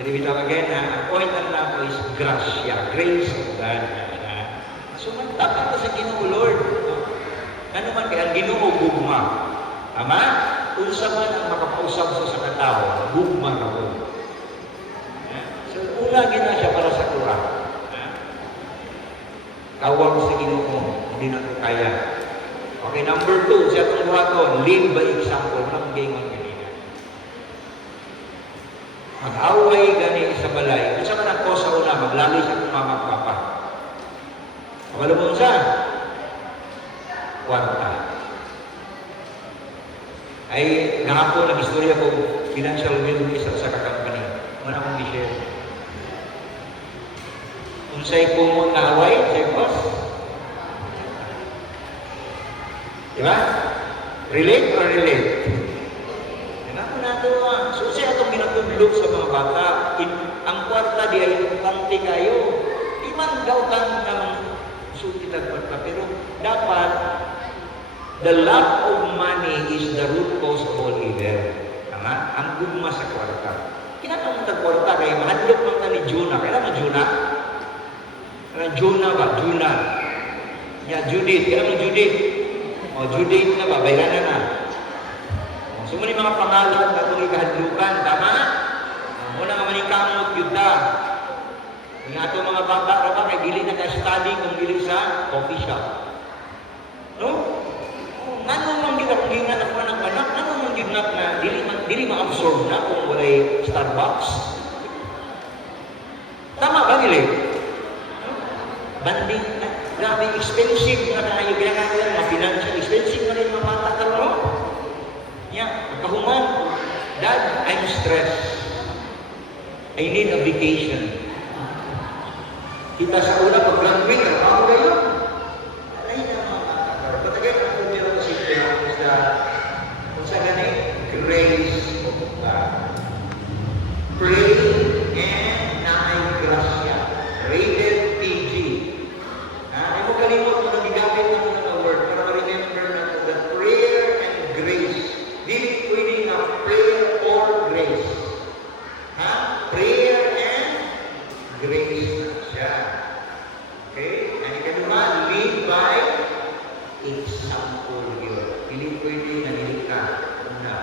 Repeat again, ang point na po is gracia, grace of God. Sumantapa ko sa Ginoo Lord. Ano man kaya ang Ginoo gugma. Tama? Unsa man ang makapausap sa katao, gugma na ko. So, una gina siya para sa Kura. Tawag sa Ginoo, hindi na ko kaya. Okay, number 2, sa itong buhaton, live by example. Walang gingon ganina. Mag-away gani sa balay. Kung saan man ang kosa una, maglali sa kong mama papa. Magalumon siya. Kwarta. Ay, nangako, nag-istorya ko, financial wellness sa kakampany. Wala akong i-share. Kung sa'y kumot na away, sa'y boss. Diba? Relate or relate? Nangako na ito, so siya itong ginatudlog sa mga bata. Ang kwarta di ay importante kayo. Di man daw kang sulit ang kwarta. Pero dapat, the lack of money is the root cause of all evil. Tama? Ang gugma sa kwarta. Kinatawag ng kwarta kaya mahadlok man ka ni Jonah. Kailan mo Jonah? Kailan Jonah ba? Jonah. Ya, Judith. Kailan mo Judith? O, Judith na ba? Bayaran na. O, sumuli mga pangalan na itong ikahadlukan. Tama? Muna nga manikamot, yuda. Yung ato mga bata, raba, kay gili na ka-study kung gili sa coffee shop. No? Ano mang ginap-gingan ako ng anak? Ano mang ginap na dili ma-absorb na kung walay Starbucks? Tama ba, Gili? Banding, grabe, expensive na tayo. Kaya nga yan, mga financial expensive na rin mga bata ka, no? Yeah, kahuman. Dad, I'm stressed. I need a vacation. Kita sa una, pag-grand winner, ako kayo. Ay na mga bata. But again, ang meron kasi is that, kung sa ganit, grace of God. Pray and naay-grasya. Rated PG. Ay mo kalimot mo na gigamit mo na word para ma-remember na po that prayer and grace. Dili pwede na prayer or grace. Ha? Prayer and grace siya. Okay? Ang ikalima, live by example yun. Dili pwede na nilika. Una.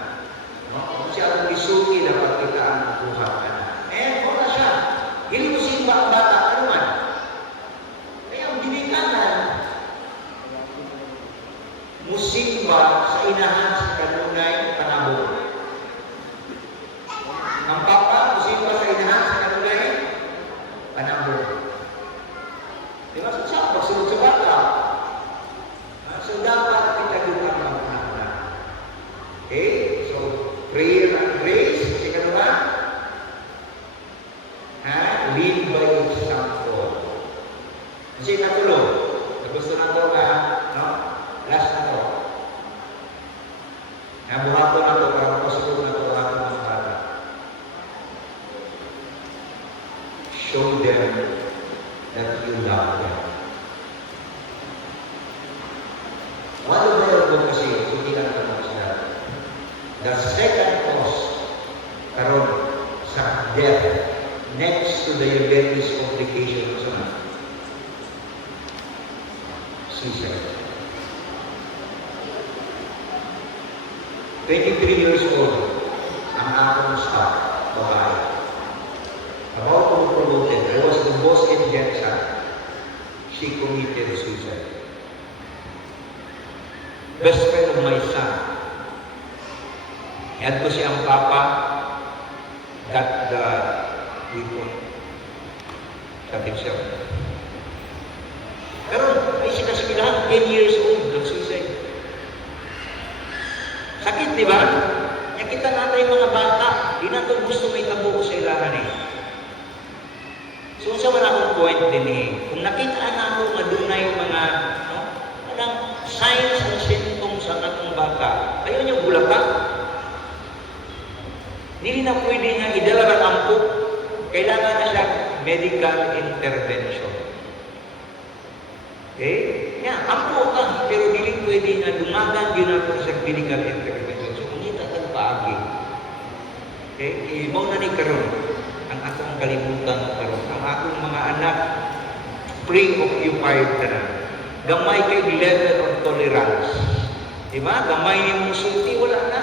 Kung siya ang isuki, dapat kita ang buhat ka na. And wala siya. Dili mo simba ang bata. Ano man? Kaya ang ginikanan, musimba sa inahan sa kanunay panabong. Ang papa, musimba sa inahan sa kanunay panabong. Diba? So, siya, pagsunod sa bata. So, dapat kita gawin ang mga. Okay? So, prayer and grace. Kasi ka naman? Live by example. Kasi katulog. Gusto na ito ka, no? Last na ito. Nabuhato na ito para makasunod na ito ang ating mga bata. Show them that you love them. One of the book kasi, hindi lang naman sila. The second cause karon sa death next to diabetes complication sa suicide. 23 years old ang akong staff, babae. About to be promoted, I was the boss in Jetsa. She committed suicide. Best friend of my son. Yan ko siyang papa got the weapon sa himself. Pero ay sinasibilahan, 10 years old, nag-suicide. Sakit, di ba? Nakita natin yung mga bata, di na ito gusto may tabuko sa ilahan eh. So, sa wala akong point din eh. Kung nakita na ako madunay yung mga, no, walang signs and symptoms sa akong bata, ayaw niyo bulakan. Hindi na pwede nga idala ng ampo. Kailangan na siya medical intervention. Okay? Yeah, ampo ka, pero hindi pwede nga lumagan yun ako sa medical intervention. So, kung kita kang paagi. Okay? Ibaw na ni karon ang sa kalibutan karon. Ang akong mga anak, preoccupied na. Gamay kay level of tolerance. Diba? Gamay ni mong sulti, wala na.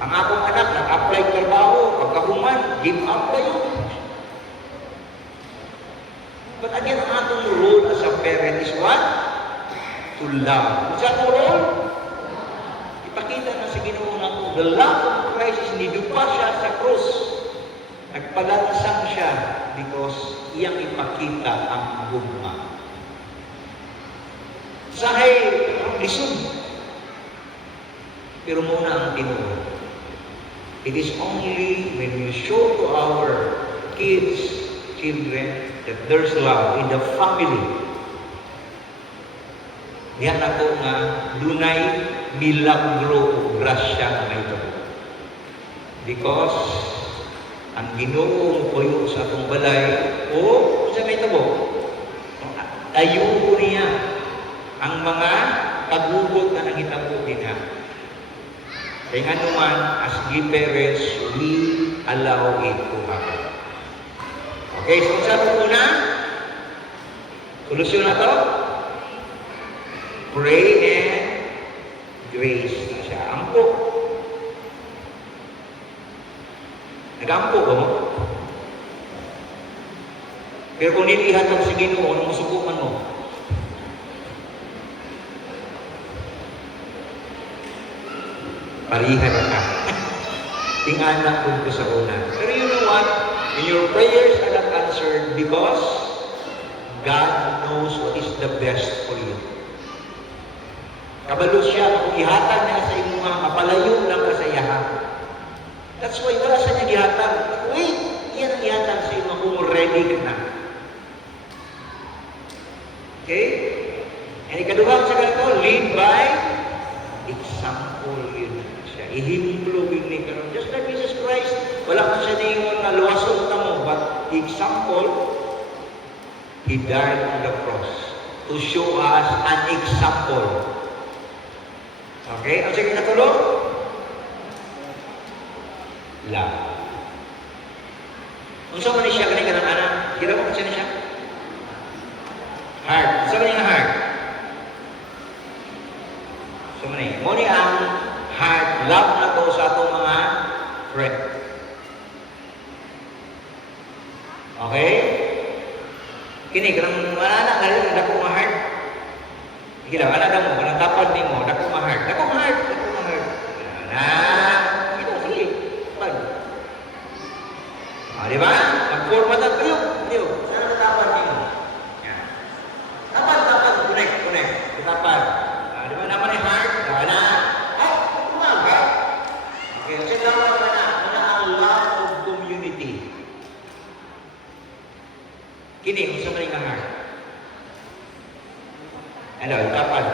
Ang akong anak, nag-apply trabaho, pagkahuman, give up kayo. But again, ang atong role as a parent is what? To love. Sa atong role? Ipakita na sa Ginoo na the love of Christ is nidupa siya sa krus. Nagpalansang siya because iyang ipakita ang gugma. Sahay, lisod. Pero muna ang Ginoo. It is only when you show to our kids, children, that there's love in the family. Yan ako nga, dunay milagro o grasya nga ito. Because, ang Ginoo puyo sa atong balay, o, sa may tabo, ayuko niya ang mga kagugot na nangitabo din ha. Kaya nga naman, as parents, we allow it to happen. Okay, so sa una, solusyon na to, pray and grace na siya. Ampo. Nag-ampo ba mo? Pero kung nilihan ka sa Ginoo, anong masubukan mo? Parihan ka. Tingana kung ko sa una. Pero you know what? When your prayers are not answered because God knows what is the best for you. Kabalo siya, kung ihatag niya sa imo nga, mapalayo lang kasayahan. That's why wala sa niya ihatag. Wait, yan ang ihatag sa imo kung ready ka na. Okay? And ikaduhang sa ganito, lead by example yun siya. Ihimplo yun ni karon. Just like Jesus Christ, wala man siya ningon na luwason ka mo, but example, He died on the cross to show us an example. Okay? Ang sige katulog? Love. Kung saan man siya, ganyan ka ng anak, kira mo kung saan siya? Heart. Saan man yung heart? So man mo ni ang heart, love na to sa atong mga friend. Okay? Kini, karang manana ka rin, dako mga heart. Kila, manana mo, kanang tapad ni mo, dako mga heart. Dako mga heart, dako mga heart. Na, ito, sige. Pag. Di ba? Mag-format ang kayo. Sana na tapad ni mo. Yan. Tapad, connect. Tapad. Di ba naman yung heart? Na, ay, kumaga. Okay, kasi dapat na ang love of community. Kini, kung sa maling heart. Ano, tapad.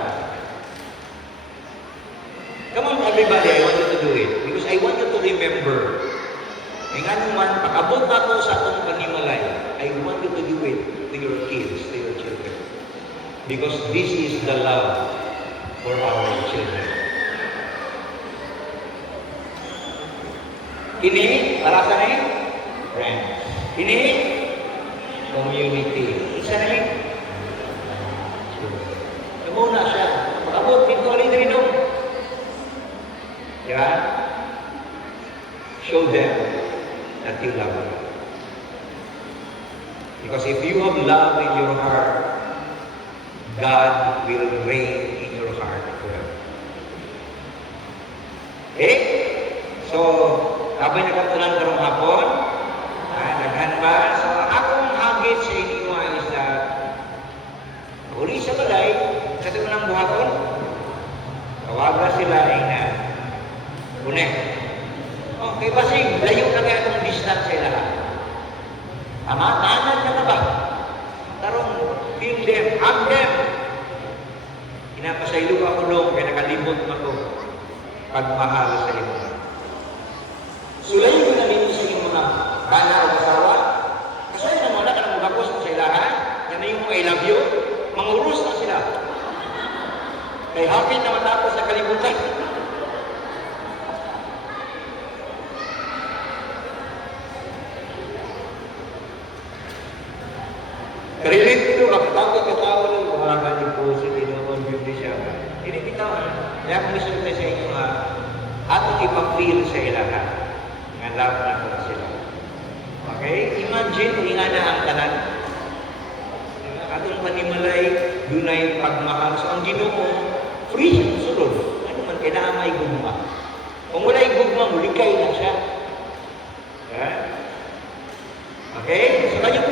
Come on, everybody, I want you to do it. Because I want you to remember. Kaya nga naman, pag-abot na ko sa atong panimalay, I want you to do it to your kids, to your children. Because this is the love for our children. Kini, para sa ni? Friends. Kini, community. Isa na ni? Muna siya. Pag-abot, dito rin dong. Diba? Show them that you love them. Because if you have love in your heart, God will reign in your heart forever. Okay? So, habang nagkatulan karong hapon, naghan ba? So, akong hagit sa inyo is that uli sa balay, sa ito ng buhaton, tawagan sila ay na connect. Okay, basig, layo na kaya itong distance sila. Tama, tanan ka na ba? Tarong, feel them, hug them. Pinapasaylo ako doon, kaya nakalimot ako pagmahal sa iyo. Sulayin mo na nito sa iyong mga bana o kasawa. Kasi na muna ka nang magapos sa ilahan, yan na yung I love you, mangurus na sila. Kaya happy na matapos sa kalibutan. Relate ko, katawa lang, mga galing po sa Pinoon, beauty siya. Hindi bitawan. Kaya kung gusto ko sa inyo, atong ipag-feel sa ilaha. Nga love na ko sila. Okay? Imagine, nga na ang tanan. Atong panimalay, dunay pagmahal. So, ang Ginoo, free siya sulod. Ano man, kailangan may gugma. Kung wala yung gugma, mulikay na siya. Okay? So, kayo